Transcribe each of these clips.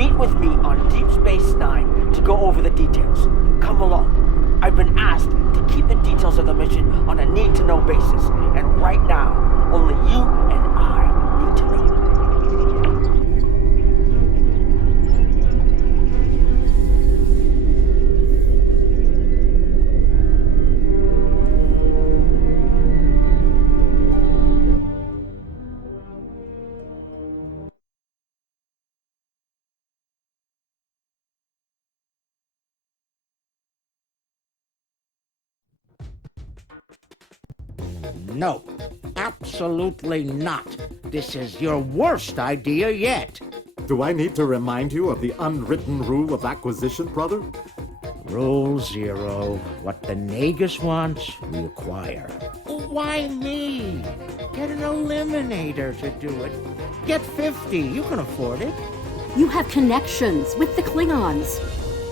Meet with me on Deep Space Nine to go over the details. Come along. I've been asked to keep the details of the mission on a need-to-know basis, and right now, only you and I need to know. No, absolutely not. This is your worst idea yet. Do I need to remind you of the unwritten rule of acquisition, brother? Rule 0. What the Nagus wants, we acquire. Why me? Get an eliminator to do it. Get 50. You can afford it. You have connections with the Klingons.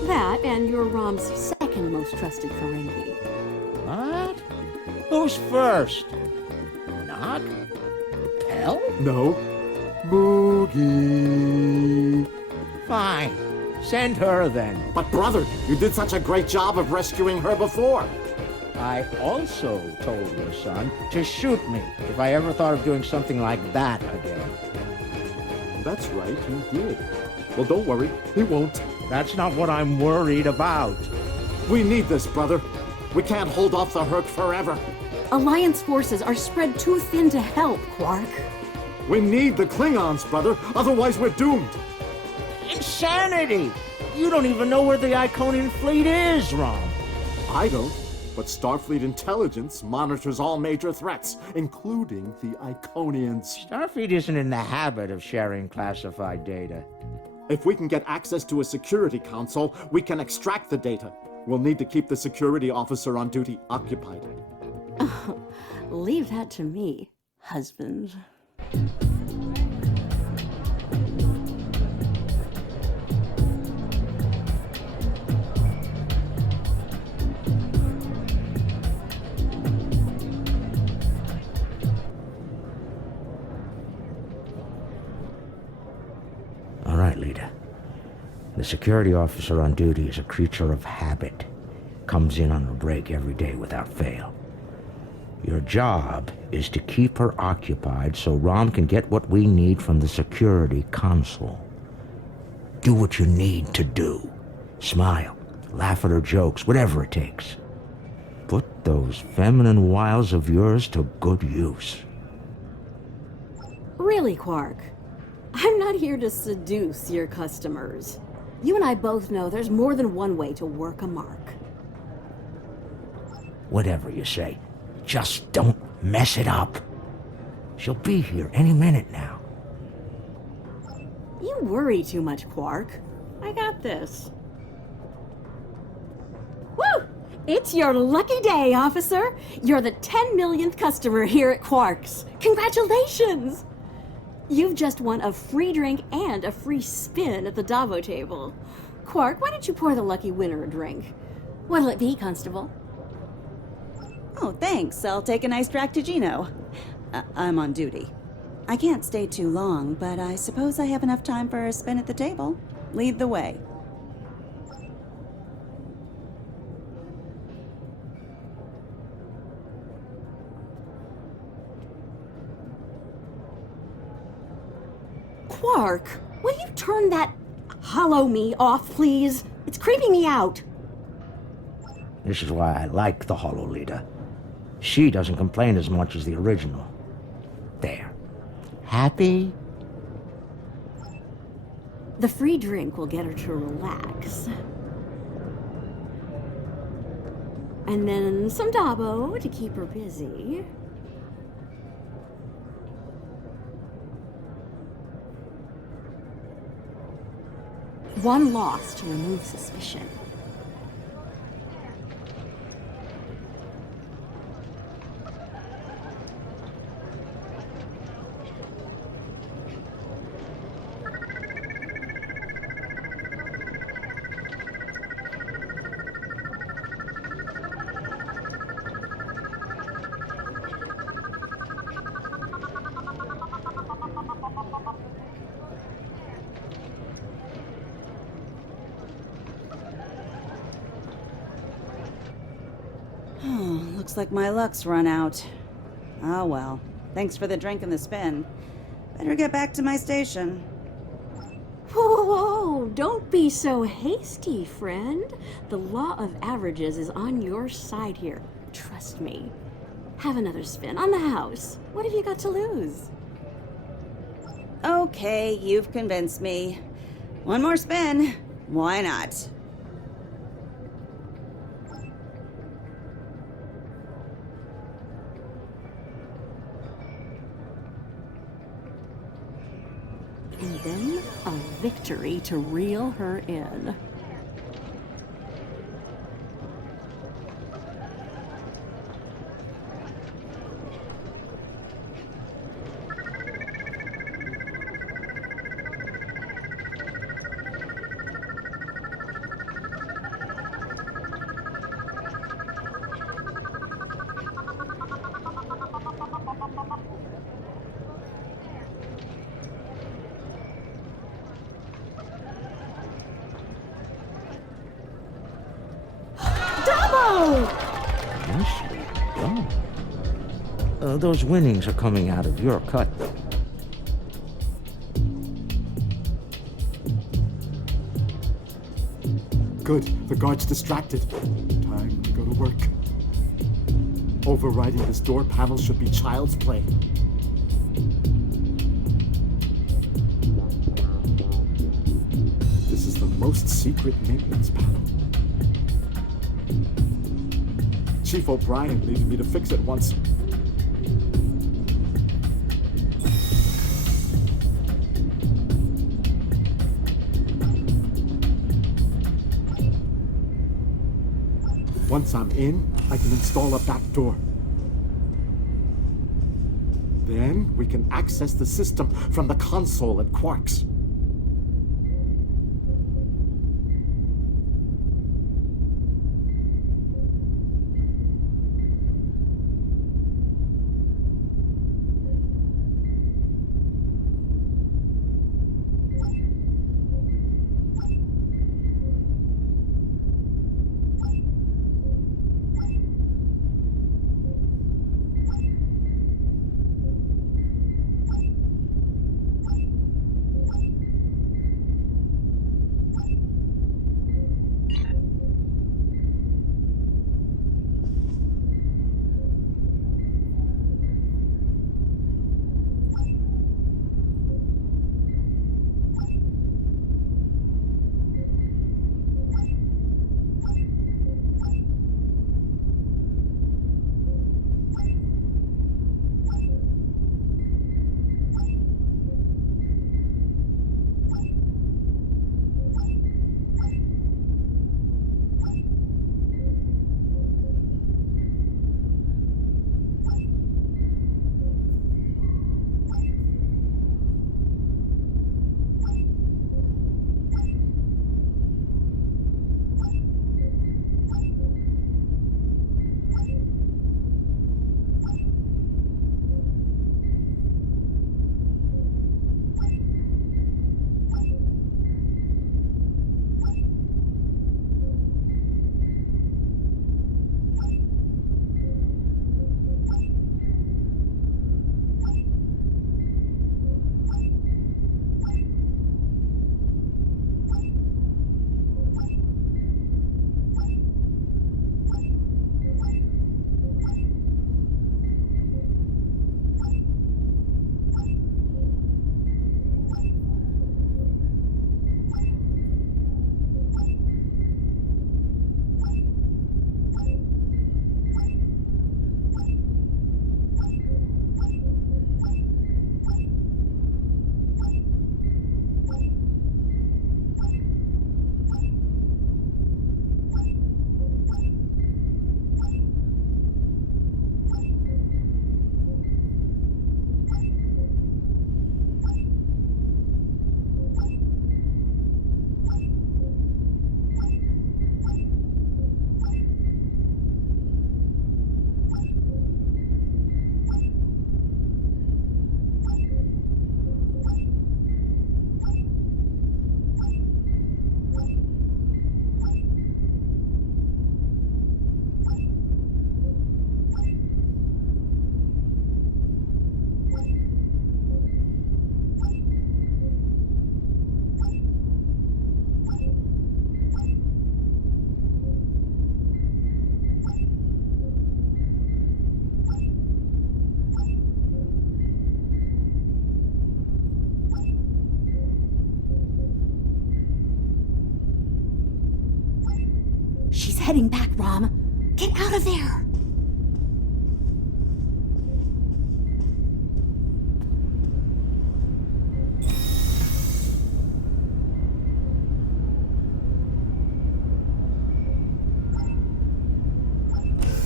That and you're Rom's second most trusted Ferengi. What? Who's first? Not? Pell? No. Moggie. Fine. Send her then. But brother, you did such a great job of rescuing her before. I also told your son to shoot me if I ever thought of doing something like that again. That's right, you did. Well, don't worry, he won't. That's not what I'm worried about. We need this, brother. We can't hold off the Herc forever. Alliance forces are spread too thin to help, Quark. We need the Klingons, brother. Otherwise, we're doomed. Insanity! You don't even know where the Iconian fleet is, Rom. I don't, but Starfleet intelligence monitors all major threats, including the Iconians. Starfleet isn't in the habit of sharing classified data. If we can get access to a security console, we can extract the data. We'll need to keep the security officer on duty occupied. Leave that to me, husband. All right, leader. The security officer on duty is a creature of habit. Comes in on a break every day without fail. Your job is to keep her occupied so Rom can get what we need from the security console. Do what you need to do. Smile, laugh at her jokes, whatever it takes. Put those feminine wiles of yours to good use. Really, Quark? I'm not here to seduce your customers. You and I both know there's more than one way to work a mark. Whatever you say, just don't mess it up. She'll be here any minute now. You worry too much, Quark. I got this. Woo! It's your lucky day, officer. You're the 10 millionth customer here at QUARK'S. Congratulations! You've just won a free drink and a free spin at the Davo table. Quark, why don't you pour the lucky winner a drink? What'll it be, Constable? Oh, thanks. I'll take a nice Dractigino. I'm on duty. I can't stay too long, but I suppose I have enough time for a spin at the table. Lead the way. Quark, will you turn that hollow me off, please? It's creeping me out. This is why I like the Hollow Leader. She doesn't complain as much as the original. There. Happy? The free drink will get her to relax. And then some Dabo to keep her busy. One loss to remove suspicion. like my luck's run out. Oh well. Thanks for the drink and the spin. Better get back to my station. Whoa, whoa, whoa, don't be so hasty, friend. The law of averages is on your side here. Trust me. Have another spin on the house. What have you got to lose? Okay, you've convinced me. One more spin. Why not? And then a victory to reel her in. Nicely done. Those winnings are coming out of your cut. Good. The guard's distracted. Time to go to work. Overriding this door panel should be child's play. This is the most secret maintenance panel. Chief O'Brien needed me to fix it once. Once I'm in, I can install a back door. Then we can access the system from the console at QUARK'S. heading back, Rom. Get out of there!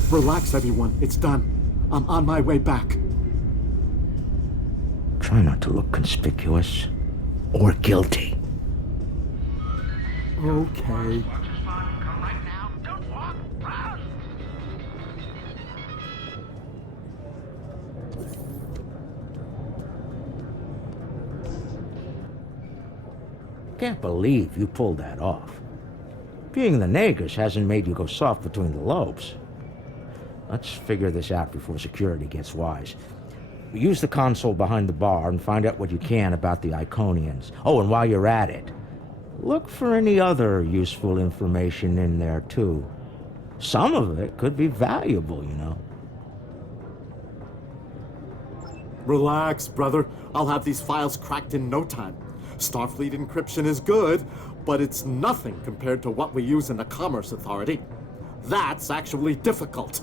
Relax, everyone. It's done. I'm on my way back. Try not to look conspicuous or guilty. Okay. Can't believe you pulled that off. Being the Nagus hasn't made you go soft between the lobes. Let's figure this out before security gets wise. Use the console behind the bar and find out what you can about the Iconians. Oh, and while you're at it, look for any other useful information in there, too. Some of it could be valuable, you know. Relax, brother. I'll have these files cracked in no time. Starfleet encryption is good, but it's nothing compared to what we use in the Commerce Authority. That's actually difficult.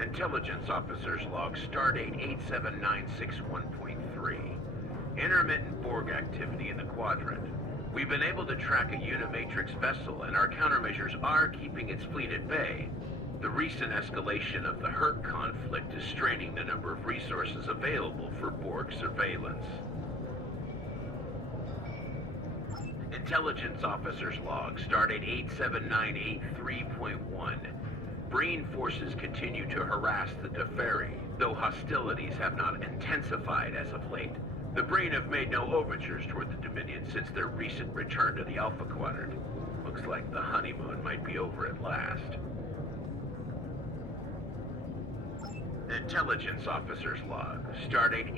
Intelligence Officer's Log, Stardate 87961.3. Intermittent Borg activity in the Quadrant. We've been able to track a Unimatrix vessel, and our countermeasures are keeping its fleet at bay. The recent escalation of the Herc conflict is straining the number of resources available for Borg surveillance. Intelligence Officer's Log, Stardate 87983.1. Breen forces continue to harass the Deferi, though hostilities have not intensified as of late. The Breen have made no overtures toward the Dominion since their recent return to the Alpha Quadrant. Looks like the honeymoon might be over at last. Intelligence Officer's Log, Stardate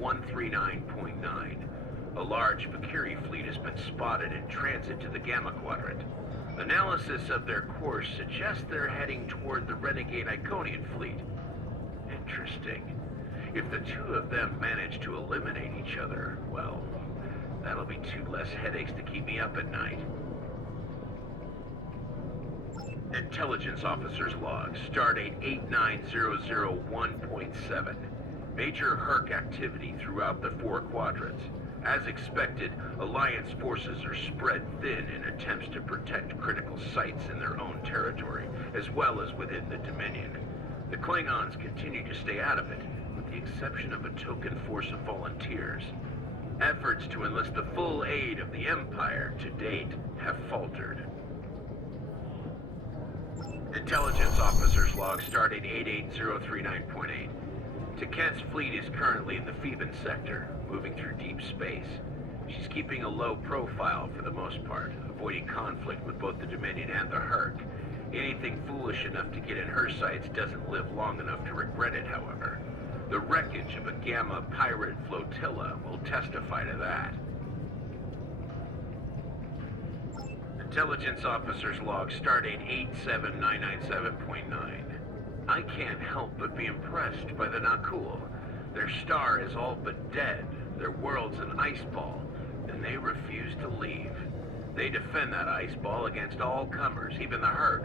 88139.9. A large Vakiri fleet has been spotted in transit to the Gamma Quadrant. Analysis of their course suggests they're heading toward the renegade Iconian fleet. Interesting. If the two of them manage to eliminate each other, well, that'll be two less headaches to keep me up at night. Intelligence Officer's Log, Stardate 89001.7. Major Herc activity throughout the four quadrants. As expected, Alliance forces are spread thin in attempts to protect critical sites in their own territory, as well as within the Dominion. The Klingons continue to stay out of it, with the exception of a token force of volunteers. Efforts to enlist the full aid of the Empire to date have faltered. Intelligence Officer's Log, Stardate 88039.8. Taket's fleet is currently in the Phoeban sector, moving through deep space. She's keeping a low profile for the most part, avoiding conflict with both the Dominion and the Herc. Anything foolish enough to get in her sights doesn't live long enough to regret it, however. The wreckage of a Gamma pirate flotilla will testify to that. Intelligence Officer's Log, Stardate 87997.9. I can't help but be impressed by the Nakul. Their star is all but dead, their world's an ice ball, and they refuse to leave. They defend that ice ball against all comers, even the Herc.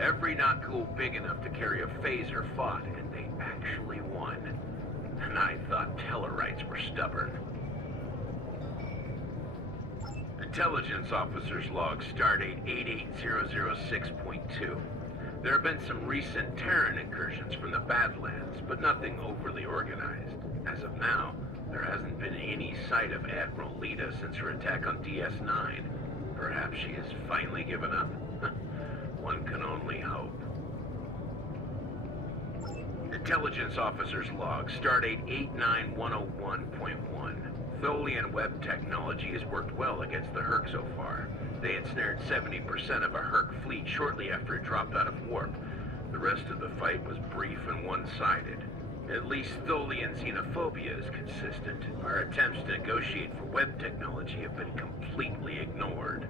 Every Nakul big enough to carry a phaser fought, and they actually won. And I thought Tellarites were stubborn. Intelligence Officer's Log, Stardate 88006.2. There have been some recent Terran incursions from the Badlands, but nothing overly organized. As of now, there hasn't been any sight of Admiral Lita since her attack on DS9. Perhaps she has finally given up? One can only hope. Intelligence Officer's Log, Stardate 89101.1. Tholian web technology has worked well against the Herc so far. They ensnared 70% of a Herc fleet shortly after it dropped out of warp. The rest of the fight was brief and one-sided. At least Tholian xenophobia is consistent. Our attempts to negotiate for web technology have been completely ignored.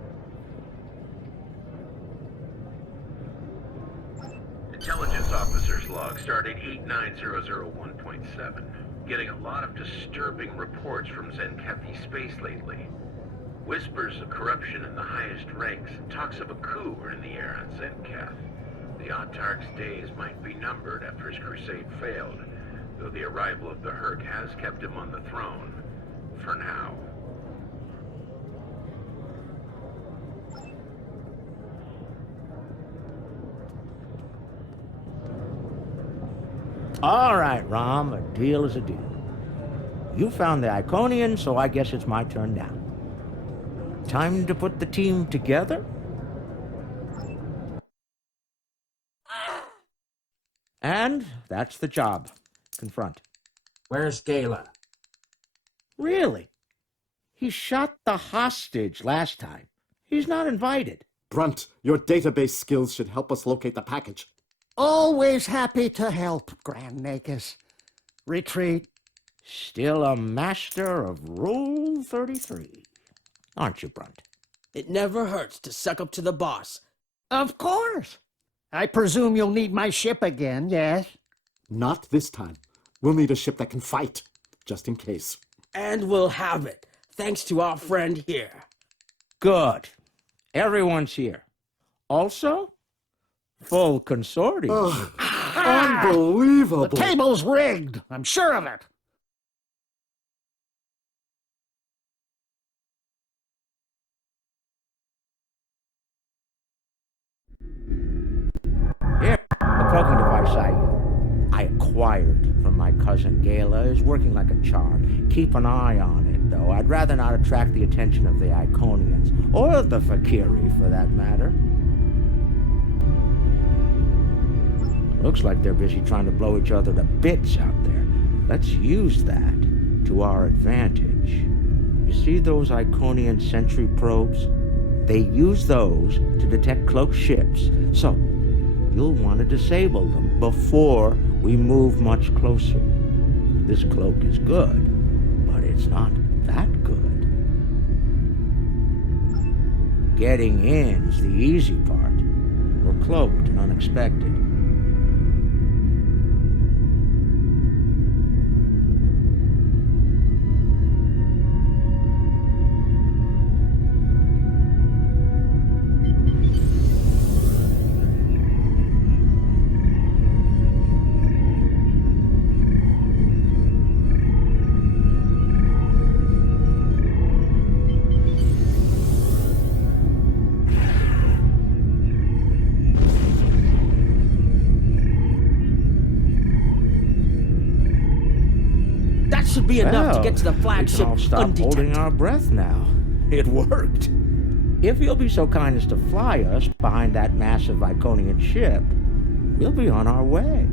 Intelligence officer's log starting 89001.7. Getting a lot of disturbing reports from Zenkethi space lately. Whispers of corruption in the highest ranks and talks of a coup are in the air on Zenketh. The Autarch's days might be numbered after his crusade failed, though the arrival of the Herc has kept him on the throne. For now. All right, Rom, a deal is a deal. You found the Iconian, so I guess it's my turn now. Time to put the team together? And that's the job. Confront. Where's Gala? Really? He shot the hostage last time. He's not invited. Brunt, your database skills should help us locate the package. Always happy to help, Grand Nagus. Retreat. Still a master of Rule 33. Aren't you, Brunt? It never hurts to suck up to the boss. Of course. I presume you'll need my ship again, yes? Not this time. We'll need a ship that can fight, just in case. And we'll have it, thanks to our friend here. Good. Everyone's here. Also, full consortium. Unbelievable! The table's rigged. I'm sure of it. Here, the cloaking device I acquired from my cousin Gala is working like a charm. Keep an eye on it, though. I'd rather not attract the attention of the Iconians, or the Fakiri, for that matter. Looks like they're busy trying to blow each other to bits out there. Let's use that to our advantage. You see those Iconian sentry probes? They use those to detect cloaked ships, so you'll want to disable them before we move much closer. This cloak is good, but it's not that good. Getting in's the easy part. We're cloaked and unexpected. Should be enough to get to the We flagship can all stop undetected. holding our breath now. It worked. If you'll be so kind as to fly us behind that massive Iconian ship, we'll be on our way.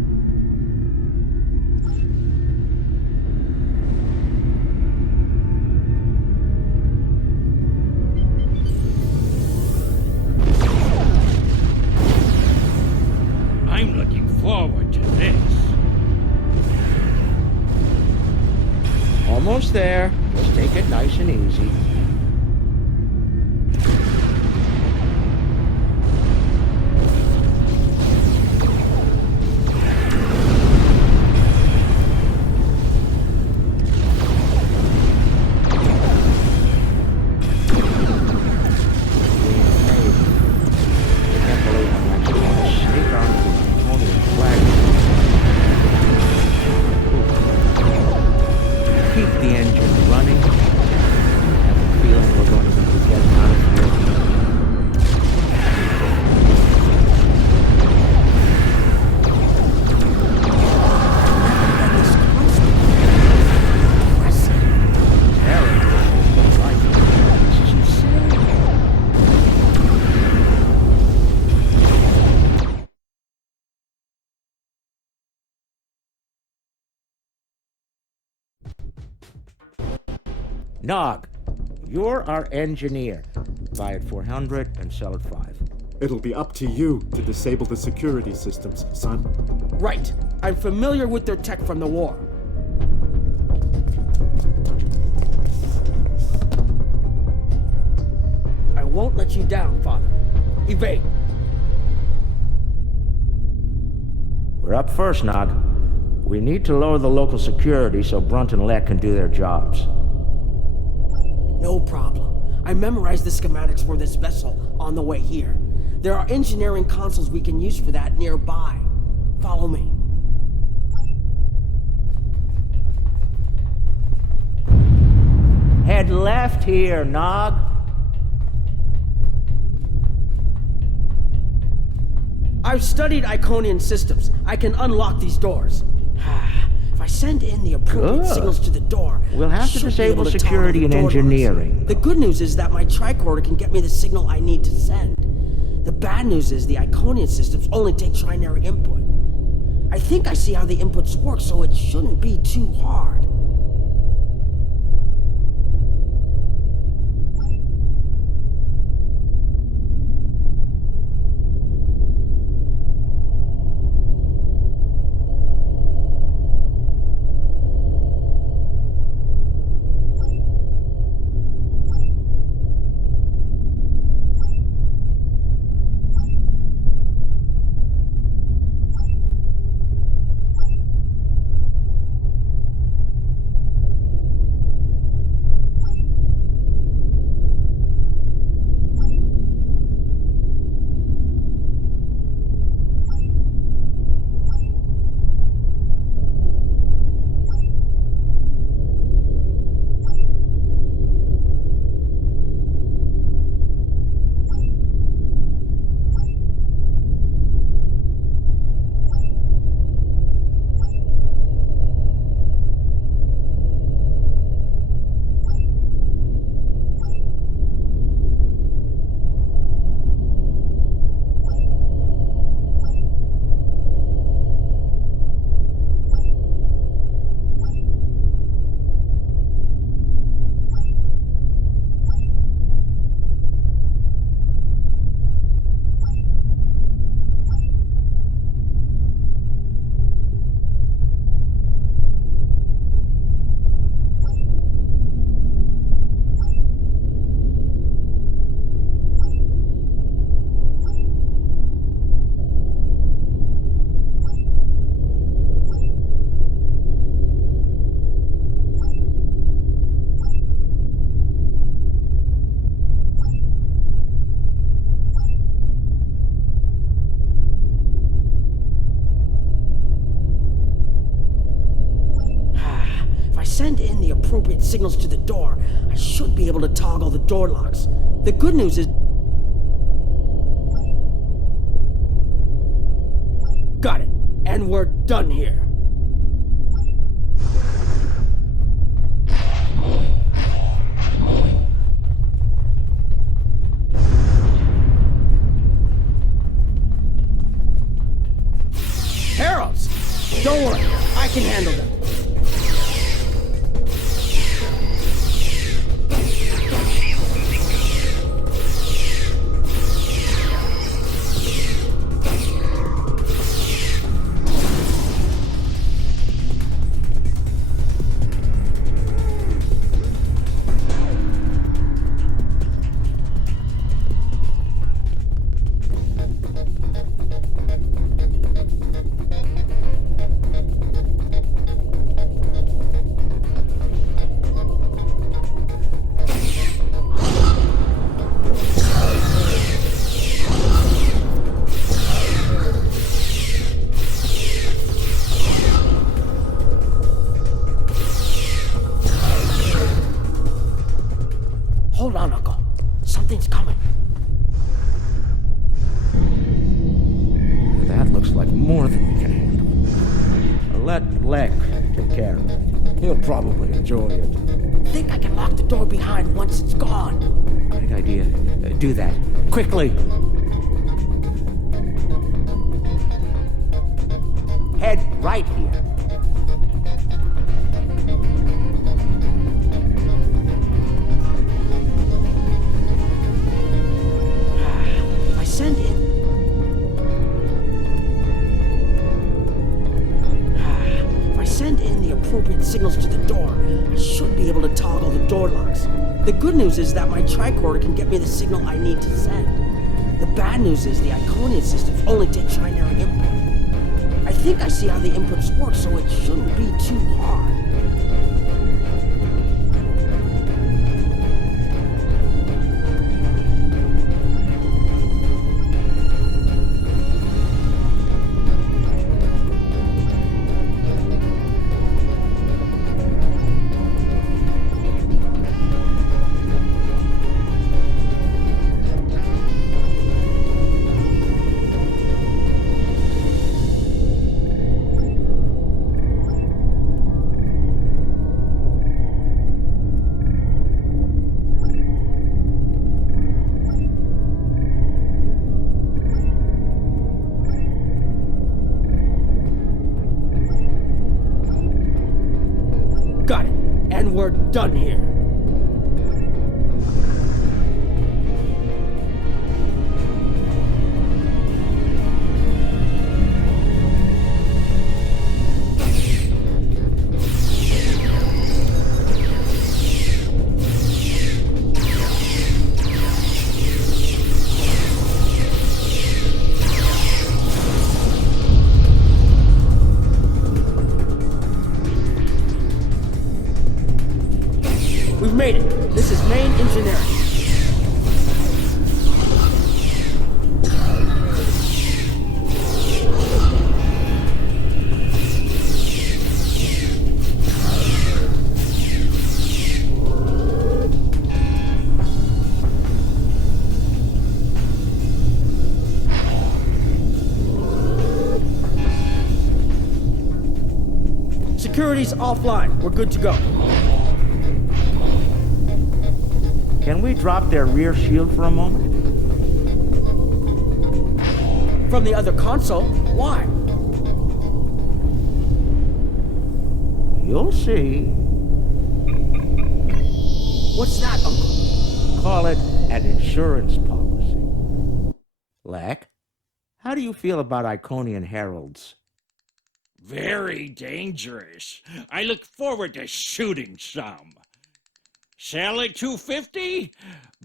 I'm looking forward to this. Almost there. Just take it nice and easy. Keep the engine running. I have a feeling we're going to need to get out of here. Nog, you're our engineer. Buy it 400 and sell it 5. It'll be up to you to disable the security systems, son. Right. I'm familiar with their tech from the war. I won't let you down, Father. Evade. You're up first, Nog. We need to lower the local security so Brunt and Lek can do their jobs. No problem. I memorized the schematics for this vessel on the way here. There are engineering consoles we can use for that nearby. Follow me. Head left here, Nog. I've studied Iconian systems. I can unlock these doors. If I send in the appropriate Good. signals to the door, We'll have to should be disable able to security toggle and the door locks. engineering. The good news is that my tricorder can get me the signal I need to send. The bad news is the Iconian systems only take trinary input. I think I see how the inputs work, so it shouldn't be too hard. Send in the appropriate signals to the door, I should be able to toggle the door locks. The good news is... Got it. And we're done here. Arrows! Don't worry, I can handle them. Hold on, Uncle. Something's coming. That looks like more than we can handle. Let Lek take care of it. He'll probably enjoy it. I think I can lock the door behind once it's gone. Great idea. Do that. Quickly! Head right here. Send in. If I send in the appropriate signals to the door, I should be able to toggle the door locks. The good news is that my tricorder can get me the signal I need to send. The bad news is the Iconian systems only take trinary input. I think I see how the inputs work, so it shouldn't be too hard. Got it. And we're done here. We've made it. This is main engineering. Security's offline. We're good to go. Can we drop their rear shield for a moment? From the other console? Why? You'll see. What's that, Uncle? Call it an insurance policy. Lek, how do you feel about Iconian heralds? Very dangerous. I look forward to shooting some. Sell at 250?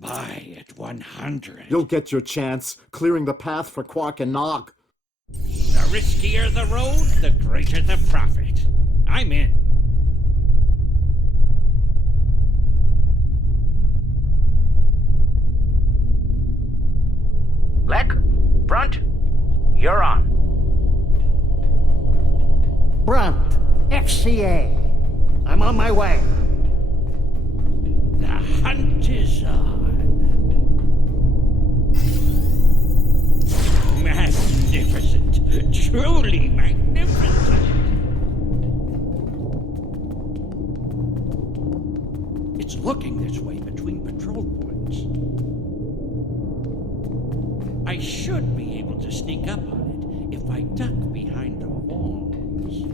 Buy at 100. You'll get your chance, clearing the path for Quark and Nog. The riskier the road, the greater the profit. I'm in. Lek, Brunt, you're on. Brunt, FCA. I'm on my way. The hunt is on. Magnificent. Truly magnificent. It's looking this way between patrol points. I should be able to sneak up on it if I duck behind the walls.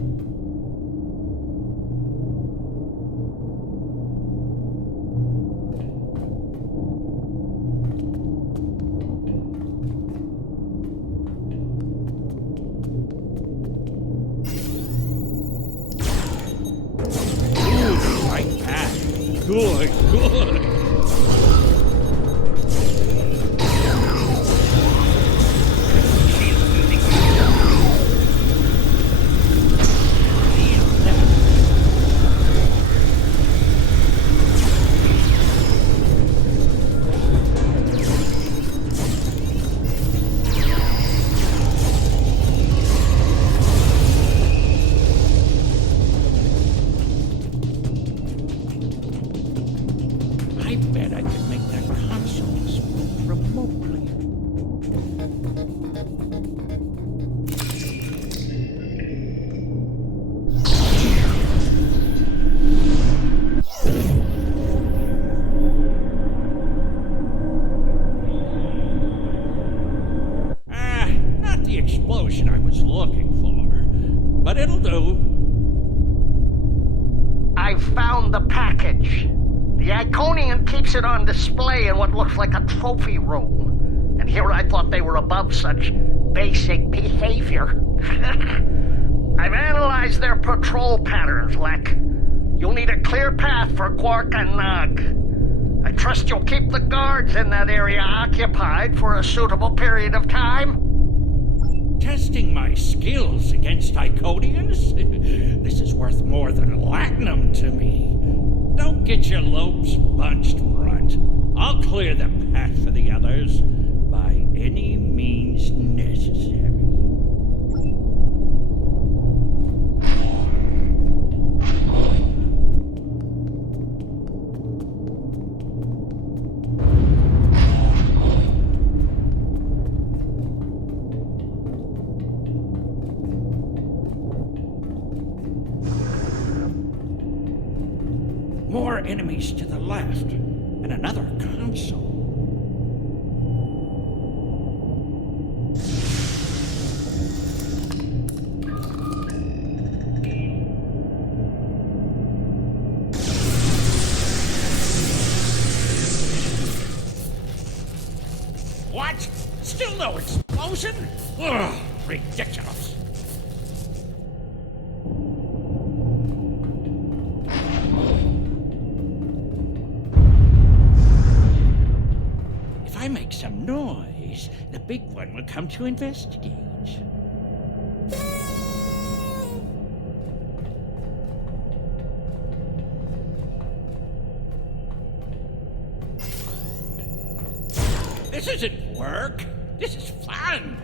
Good, good. I bet I could make that console explode remotely. Not the explosion I was looking for, but it'll do. I've found the package. The Iconian keeps it on display in what looks like a trophy room. And here I thought they were above such basic behavior. I've analyzed their patrol patterns, Lek. You'll need a clear path for Quark and Nog. I trust you'll keep the guards in that area occupied for a suitable period of time. Testing my skills against Iconians? This is worth more than latinum to me. Don't get your lobes bunched, Brunt. I'll clear the path for the others by any means necessary. More enemies to the left, and another console. What? Still no explosion? Ugh, ridiculous. If I make some noise, the big one will come to investigate. This isn't work. This is fun.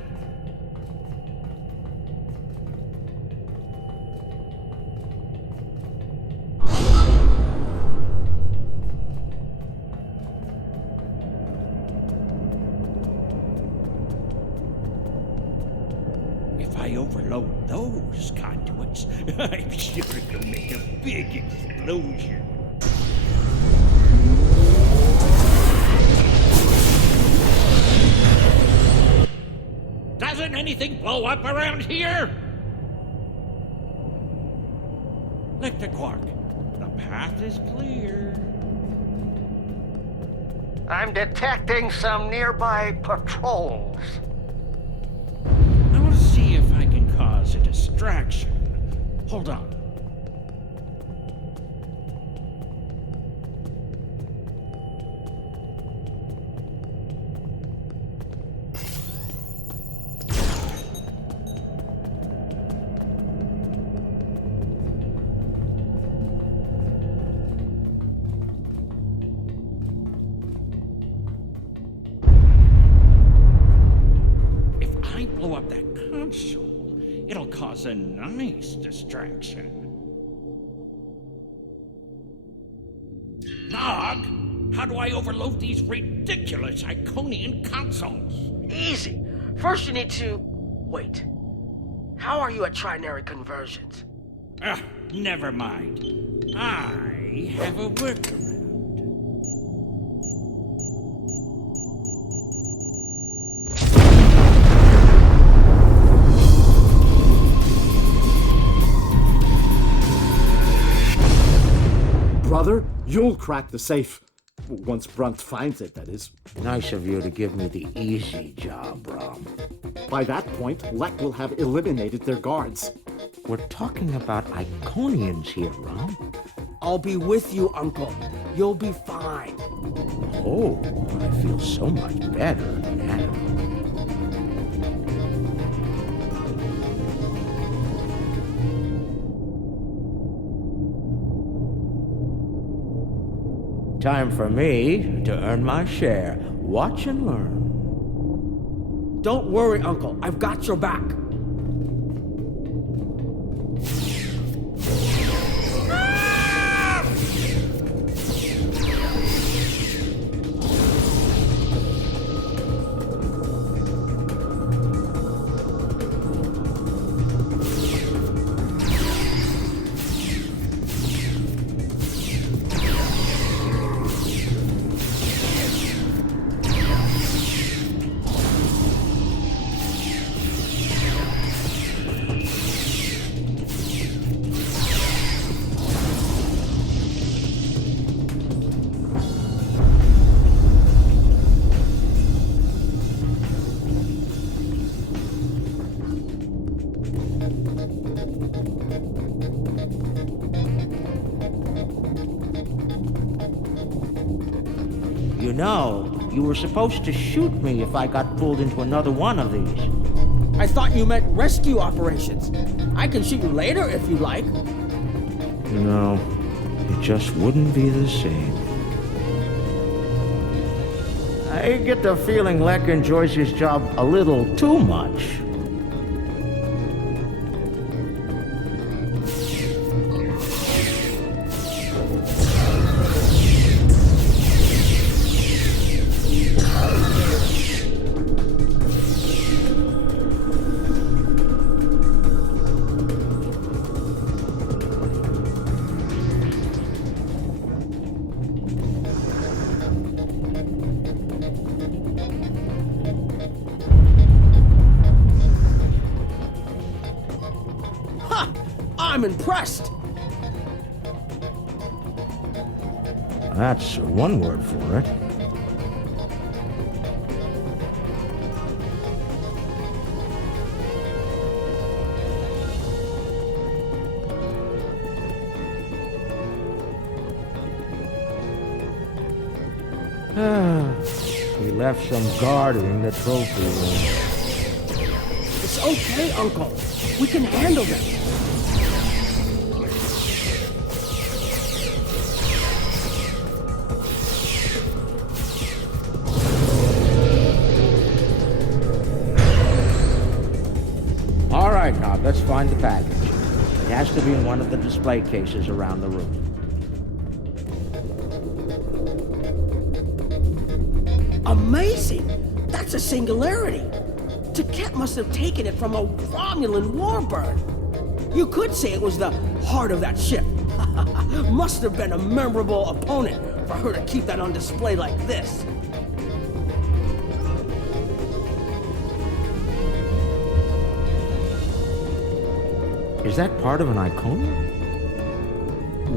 If I overload those conduits, I'm sure it'll make a big explosion. Doesn't anything blow up around here? Look to Quark. The path is clear. I'm detecting some nearby patrols. I'll see if I can cause a distraction. Hold on. Blow up that console, it'll cause a nice distraction. Nog, how do I overload these ridiculous Iconian consoles? Easy. First you need to... Wait. How are you at trinary conversions? Never mind. I have a workaround. Brother, you'll crack the safe. Once Brunt finds it, that is. Nice of you to give me the easy job, Rom. By that point, Lek will have eliminated their guards. We're talking about Iconians here, Rom. I'll be with you, Uncle. You'll be fine. Oh, I feel so much better now. Time for me to earn my share. Watch and learn. Don't worry, Uncle. I've got your back. You know, you were supposed to shoot me if I got pulled into another one of these. I thought you meant rescue operations. I can shoot you later if you like. No, it just wouldn't be the same. I get the feeling Lek enjoys his job a little too much. I'm impressed. That's one word for it. We left some guarding the trophy room. It's okay, Uncle. We can handle them. All right, now let's find the package. It has to be in one of the display cases around the room. Amazing! That's a singularity. Taket must have taken it from a Romulan warbird. You could say it was the heart of that ship. Must have been a memorable opponent for her to keep that on display like this. Is that part of an Iconium?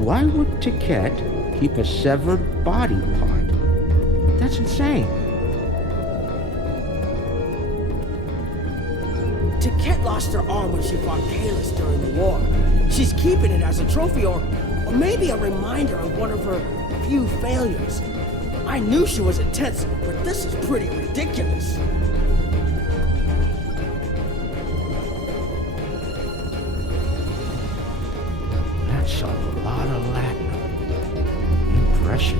Why would Taket keep a severed body part? That's insane. Taket lost her arm when she fought Kalis during the war. She's keeping it as a trophy or maybe a reminder of one of her few failures. I knew she was intense, but this is pretty ridiculous. That's a lot of latinum. Impressive.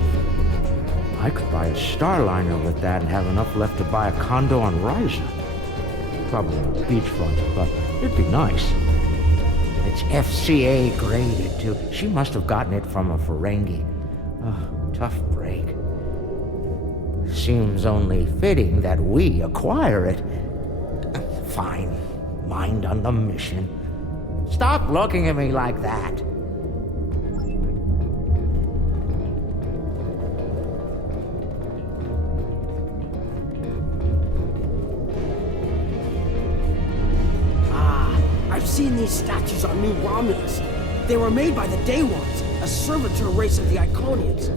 I could buy a Starliner with that and have enough left to buy a condo on Riza. Probably on the beachfront, but it'd be nice. It's FCA graded, too. She must have gotten it from a Ferengi. Oh, tough break. Seems only fitting that we acquire it. Fine. Mind on the mission. Stop looking at me like that. I've seen these statues on New Romulus. They were made by the Day Ones, a servitor race of the Iconians.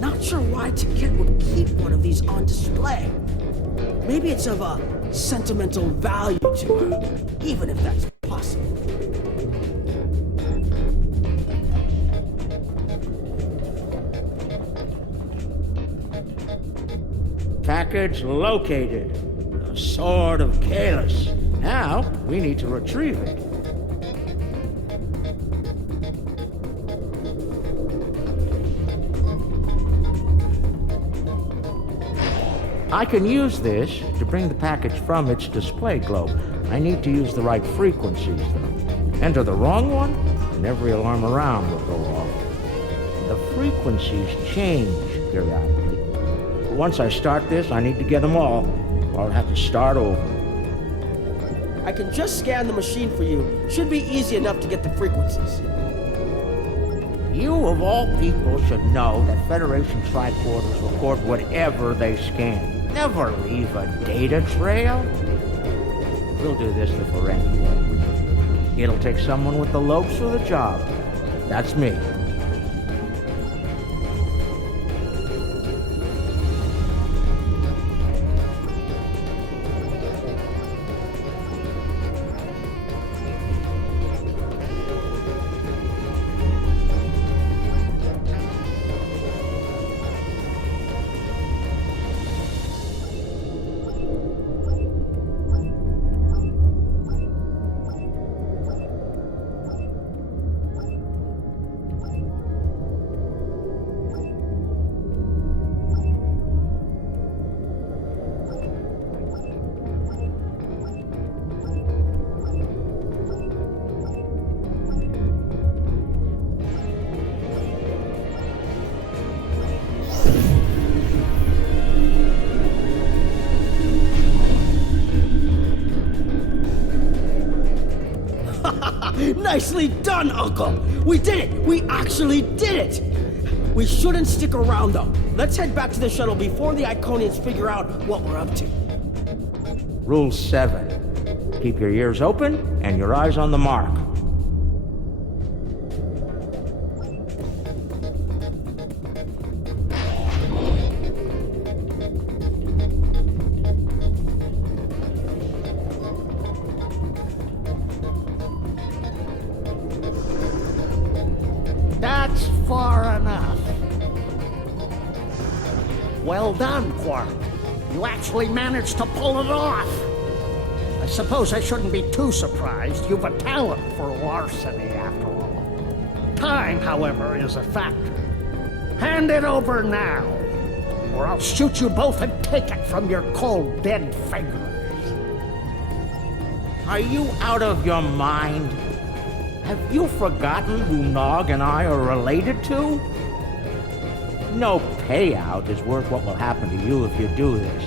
Not sure why Taket would keep one of these on display. Maybe it's of a sentimental value to her, even if that's possible. Package located. The Sword of Kalis. Now, we need to retrieve it. I can use this to bring the package from its display globe. I need to use the right frequencies, though. Enter the wrong one, and every alarm around will go off. The frequencies change periodically. But once I start this, I need to get them all, or I'll have to start over. I can just scan the machine for you. Should be easy enough to get the frequencies. You, of all people, should know that Federation tricorders record whatever they scan. Never leave a data trail. We'll do this the Ferengi way. It'll take someone with the lopes for the job. That's me. Nicely done, Uncle! We did it! We actually did it! We shouldn't stick around, though. Let's head back to the shuttle before the Iconians figure out what we're up to. Rule 7. Keep your ears open and your eyes on the mark. That's far enough. Well done, Quark. You actually managed to pull it off. I suppose I shouldn't be too surprised. You've a talent for larceny, after all. Time, however, is a factor. Hand it over now, or I'll shoot you both and take it from your cold, dead fingers. Are you out of your mind? Have you forgotten who Nog and I are related to? No payout is worth what will happen to you if you do this.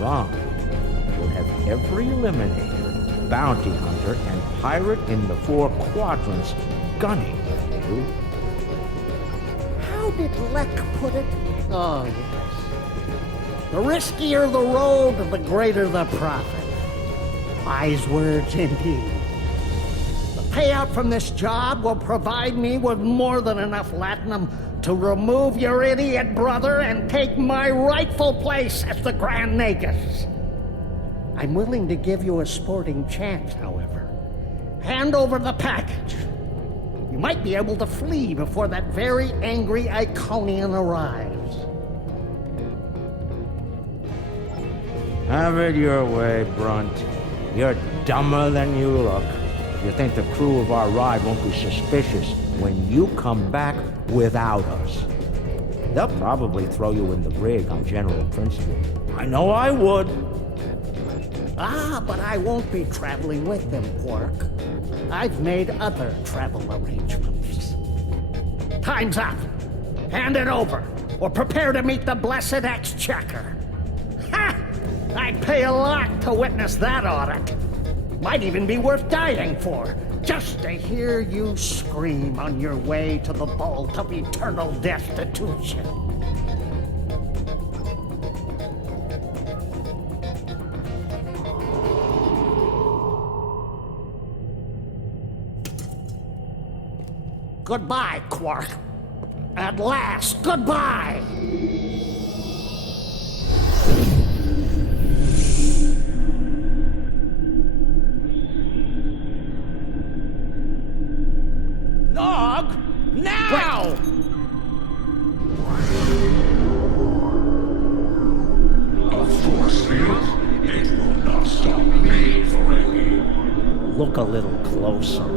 Wrong. You'll have every eliminator, bounty hunter, and pirate in the 4 quadrants gunning for you. How did Lek put it? Oh, yes. The riskier the road, the greater the profit. Wise words indeed. The payout from this job will provide me with more than enough latinum to remove your idiot brother and take my rightful place as the Grand Nagus. I'm willing to give you a sporting chance, however. Hand over the package. You might be able to flee before that very angry Iconian arrives. Have it your way, Brunt. You're dumber than you look. You think the crew of our ride won't be suspicious when you come back without us. They'll probably throw you in the brig on general principle. I know I would. Ah, but I won't be traveling with them, Quark. I've made other travel arrangements. Time's up. Hand it over, or prepare to meet the blessed exchequer. Ha! I'd pay a lot to witness that audit. Might even be worth dying for, just to hear you scream on your way to the vault of eternal destitution. Goodbye, Quark. At last, goodbye! Nog! Now! A force field? It will not stop me, Ferengi. Look a little closer.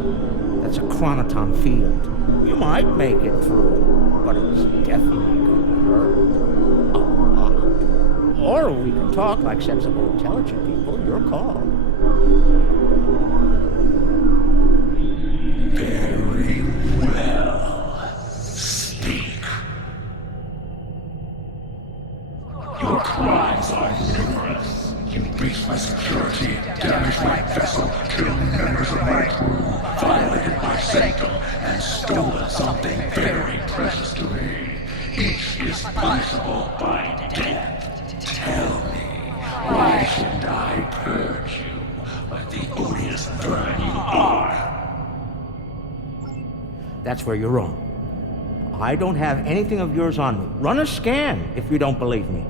That's a chronoton field. You might make it through, but it's definitely gonna hurt a lot. Or we can talk like sensible, intelligent people. Your call. Very well. Speak. Your crimes are numerous. You breached my security, damaged my vessel, killed members of my crew, violated my sanctum, and stolen something very precious to me. Each is punishable by death. Tell me, why should I purge you like the odious vermin you are? That's where you're wrong. I don't have anything of yours on me. Run a scan if you don't believe me.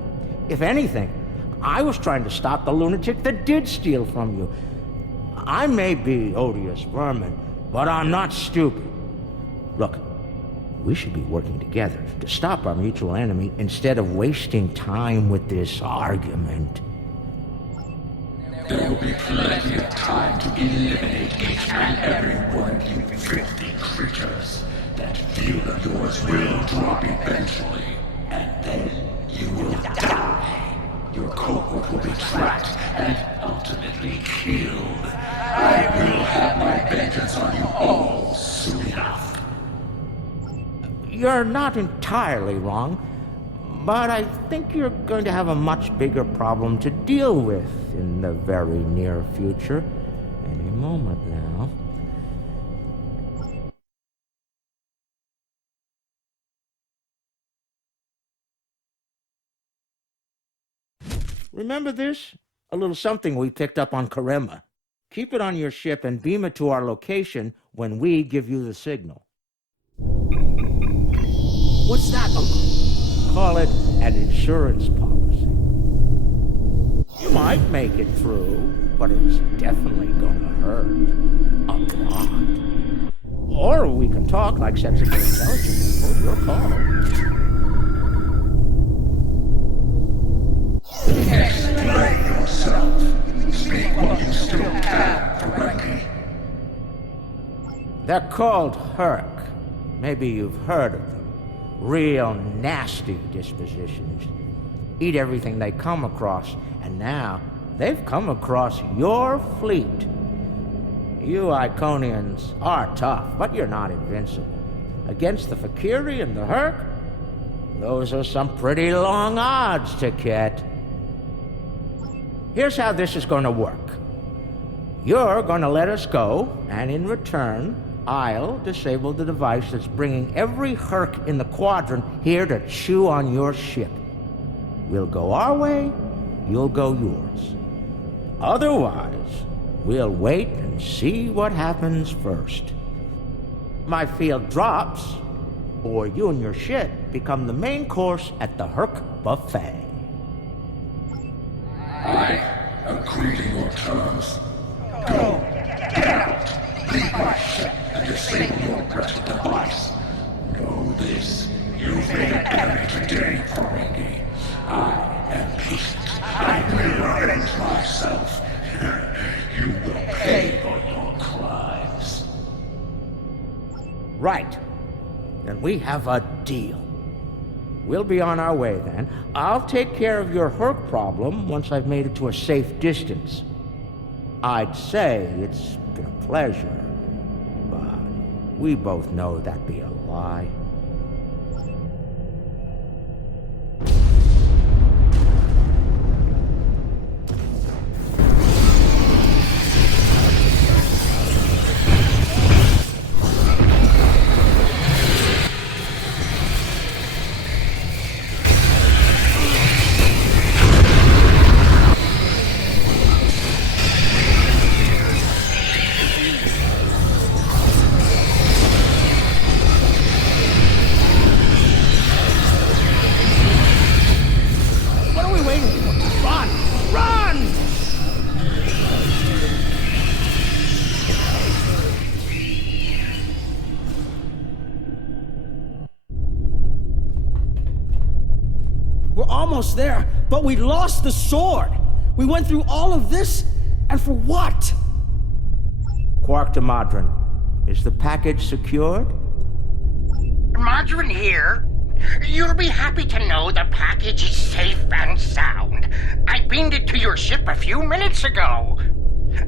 If anything, I was trying to stop the lunatic that did steal from you. I may be odious vermin, but I'm not stupid. Look, we should be working together to stop our mutual enemy instead of wasting time with this argument. There will be plenty of time to eliminate each and every one of you filthy creatures. That field of yours will drop eventually, and then you will die. Your cohort will be trapped and ultimately killed. I will have my vengeance on you all soon enough. You're not entirely wrong, but I think you're going to have a much bigger problem to deal with in the very near future. Any moment now. Remember this? A little something we picked up on Karema. Keep it on your ship and beam it to our location when we give you the signal. What's that, Uncle? Call it an insurance policy. You might make it through, but it's definitely gonna hurt. A lot. Or we can talk like sensible, intelligent people. Your call. Explain yourself. Speak while you still can, Ferengi. They're called Herc. Maybe you've heard of them. Real nasty dispositions. Eat everything they come across, and now they've come across your fleet. You Iconians are tough, but you're not invincible. Against the Fakiri and the Herc, those are some pretty long odds to get. Here's how this is going to work. You're going to let us go, and in return, I'll disable the device that's bringing every Herc in the quadrant here to chew on your ship. We'll go our way, you'll go yours. Otherwise, we'll wait and see what happens first. My field drops, or you and your ship become the main course at the Herc buffet. I agree to your terms. Go, get out, leave my ship, and disable your wretched device. Know this, you've made an enemy today, Ferengi. I am patient. I will avenge myself. You will pay for your crimes. Right. Then we have a deal. We'll be on our way then. I'll take care of your Herc problem once I've made it to a safe distance. I'd say it's been a pleasure, but we both know that'd be a lie. Almost there, but we lost the sword. We went through all of this, and for what? Quark to Modron. Is the package secured? Modron here. You'll be happy to know the package is safe and sound. I beamed it to your ship a few minutes ago.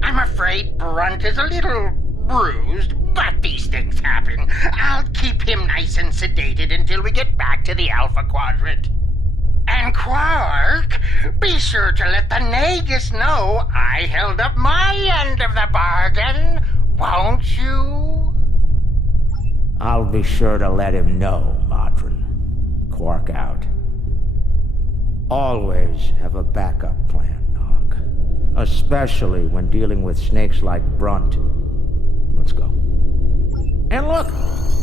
I'm afraid Brunt is a little bruised, but these things happen. I'll keep him nice and sedated until we get back to the Alpha Quadrant. And Quark, be sure to let the Nagus know I held up my end of the bargain, won't you? I'll be sure to let him know, Modron. Quark out. Always have a backup plan, Nog. Especially when dealing with snakes like Brunt. Let's go. And look!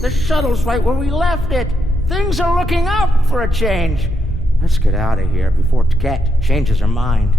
The shuttle's right where we left it! Things are looking up for a change! Let's get out of here before Ket changes her mind.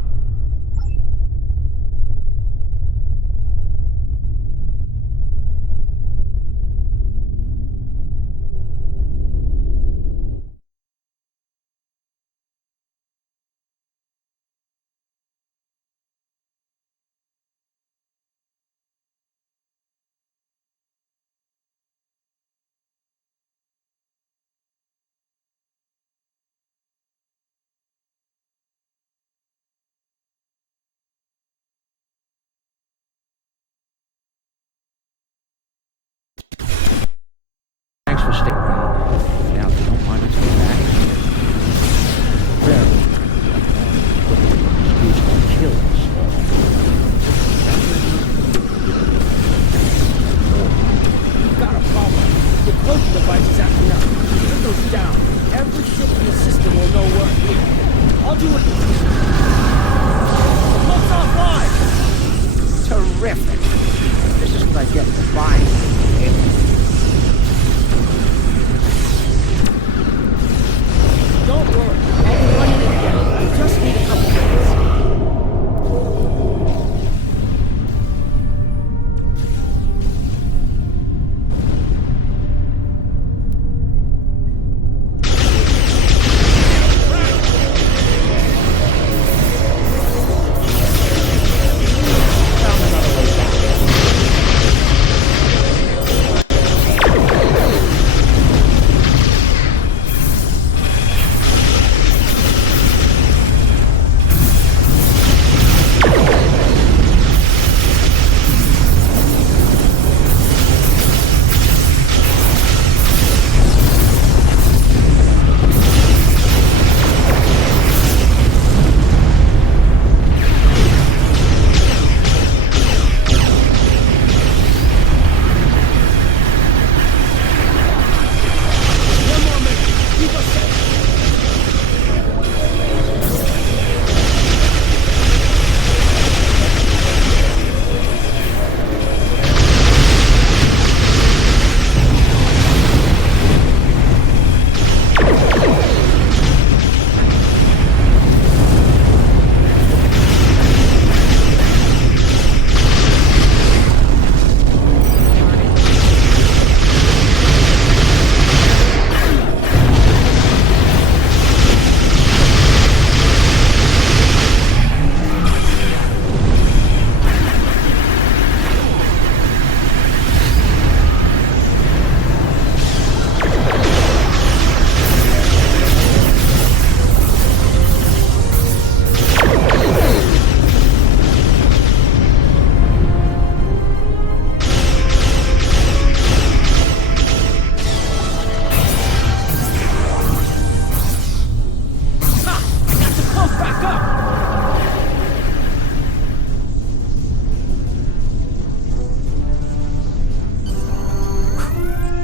Thanks for sticking around. Now, if you don't mind, let's go back. Very excuse to kill us. We've got a problem. The cloaking device is acting up. Put those down. Every ship in the system will know we're here. I'll do it. alive! Terrific. This is what I get for buying. Don't worry, I'll be running it again. I just need a couple minutes.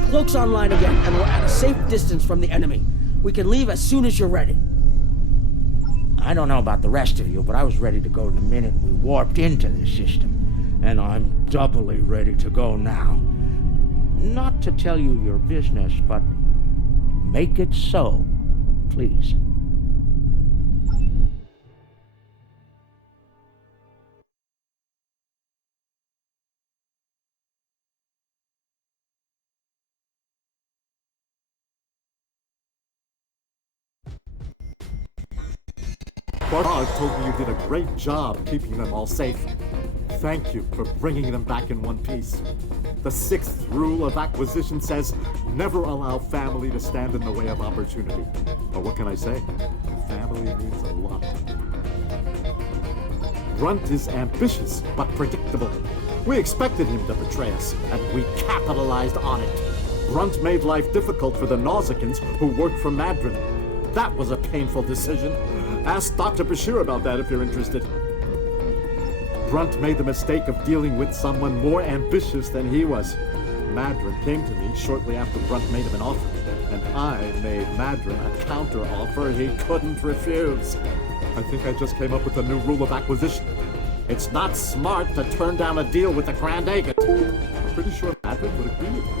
Cloak's online again, and we're at a safe distance from the enemy. We can leave as soon as you're ready. I don't know about the rest of you, but I was ready to go the minute we warped into this system. And I'm doubly ready to go now. Not to tell you your business, but make it so, please. QUARK'S told me you did a great job keeping them all safe. Thank you for bringing them back in one piece. The 6th rule of acquisition says, never allow family to stand in the way of opportunity. But what can I say? Family means a lot. Grunt is ambitious, but predictable. We expected him to betray us, and we capitalized on it. Grunt made life difficult for the Nausicans who worked for Madron. That was a painful decision. Ask Dr. Bashir about that if you're interested. Grunt made the mistake of dealing with someone more ambitious than he was. Madron came to me shortly after Grunt made him an offer, and I made Madron a counter-offer he couldn't refuse. I think I just came up with a new rule of acquisition. It's not smart to turn down a deal with the Grand Agate. I'm pretty sure Madron would agree with me.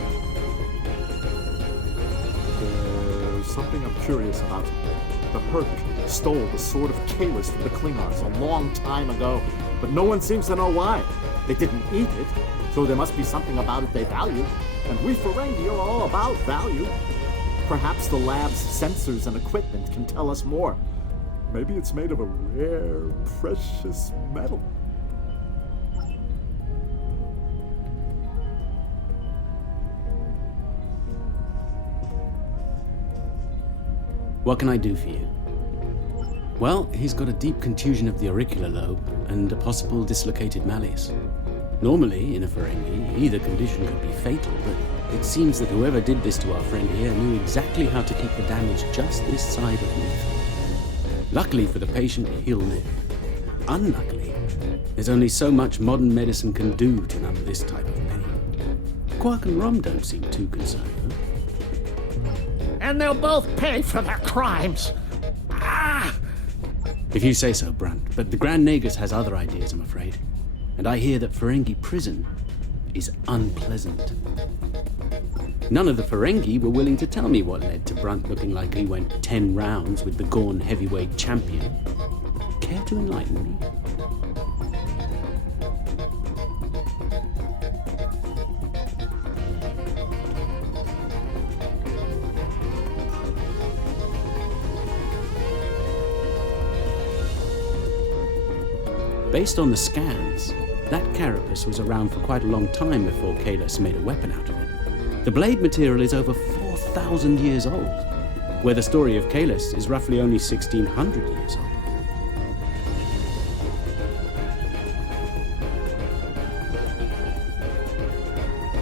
There's something I'm curious about. The Herc stole the Sword of Kalis from the Klingons a long time ago, but no one seems to know why. They didn't eat it, so there must be something about it they value, and we Ferengi are all about value. Perhaps the lab's sensors and equipment can tell us more. Maybe it's made of a rare, precious metal. What can I do for you? Well, he's got a deep contusion of the auricular lobe and a possible dislocated malleus. Normally, in a Ferengi, either condition could be fatal, but it seems that whoever did this to our friend here knew exactly how to keep the damage just this side of lethal. Luckily for the patient, he'll live. Unluckily, there's only so much modern medicine can do to numb this type of pain. Quark and Rom don't seem too concerned, though. And they'll both pay for their crimes. Ah! If you say so, Brunt, but the Grand Nagus has other ideas, I'm afraid. And I hear that Ferengi prison is unpleasant. None of the Ferengi were willing to tell me what led to Brunt looking like he went 10 rounds with the Gorn heavyweight champion. Care to enlighten me? Based on the scans, that carapace was around for quite a long time before Kahless made a weapon out of it. The blade material is over 4,000 years old, where the story of Kahless is roughly only 1,600 years old.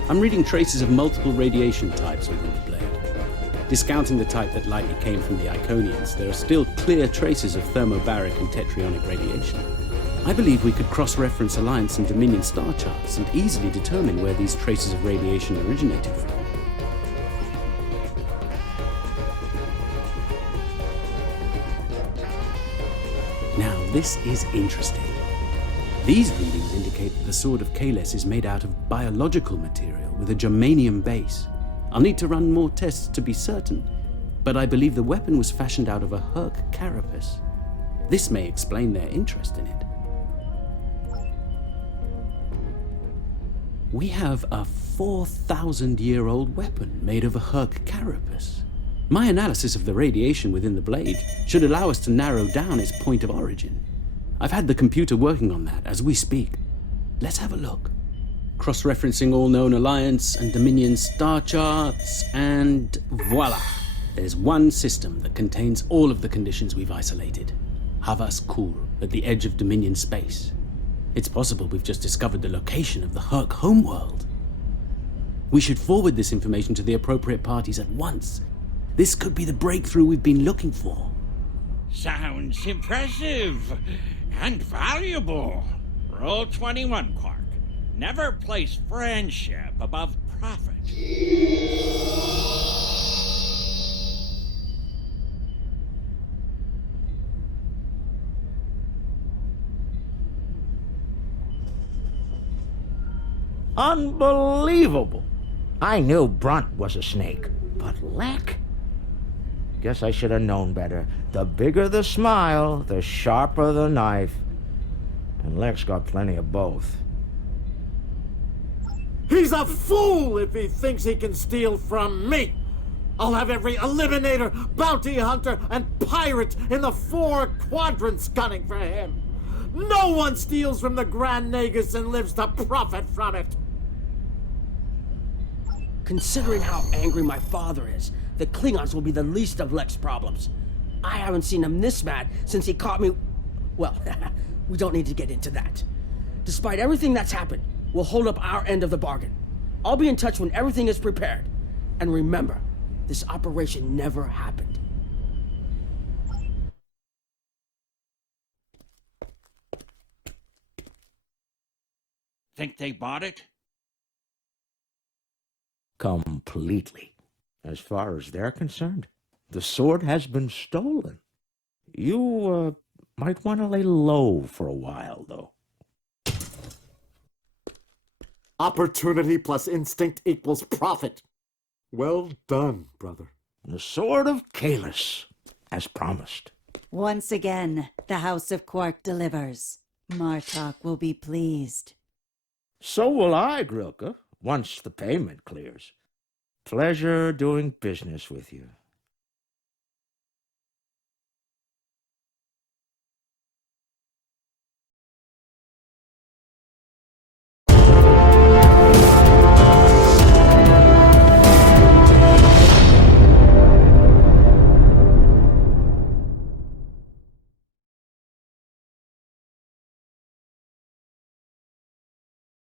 I'm reading traces of multiple radiation types within the blade. Discounting the type that likely came from the Iconians, there are still clear traces of thermobaric and tetrionic radiation. I believe we could cross-reference Alliance and Dominion star charts and easily determine where these traces of radiation originated from. Now, this is interesting. These readings indicate that the Sword of Kahless is made out of biological material with a germanium base. I'll need to run more tests to be certain, but I believe the weapon was fashioned out of a Herc carapace. This may explain their interest in it. We have a 4,000-year-old weapon made of a Herc carapace. My analysis of the radiation within the blade should allow us to narrow down its point of origin. I've had the computer working on that as we speak. Let's have a look. Cross-referencing all known Alliance and Dominion star charts, and voila! There's one system that contains all of the conditions we've isolated. Havas Kur, at the edge of Dominion space. It's possible we've just discovered the location of the Herc homeworld. We should forward this information to the appropriate parties at once. This could be the breakthrough we've been looking for. Sounds impressive and valuable. Rule 21, Quark. Never place friendship above profit. Unbelievable! I knew Brunt was a snake, but Lek? Guess I should have known better. The bigger the smile, the sharper the knife. And Lek's got plenty of both. He's a fool if he thinks he can steal from me! I'll have every eliminator, bounty hunter, and pirate in the 4 quadrants gunning for him! No one steals from the Grand Nagus and lives to profit from it! Considering how angry my father is, the Klingons will be the least of Lek's problems. I haven't seen him this mad since he caught me... Well, we don't need to get into that. Despite everything that's happened, we'll hold up our end of the bargain. I'll be in touch when everything is prepared. And remember, this operation never happened. Think they bought it? Completely. As far as they're concerned, the sword has been stolen. You, might want to lay low for a while, though. Opportunity plus instinct equals profit. Well done, brother. The Sword of Kahless, as promised. Once again, the House of Quark delivers. Martok will be pleased. So will I, Grilka, once the payment clears. Pleasure doing business with you.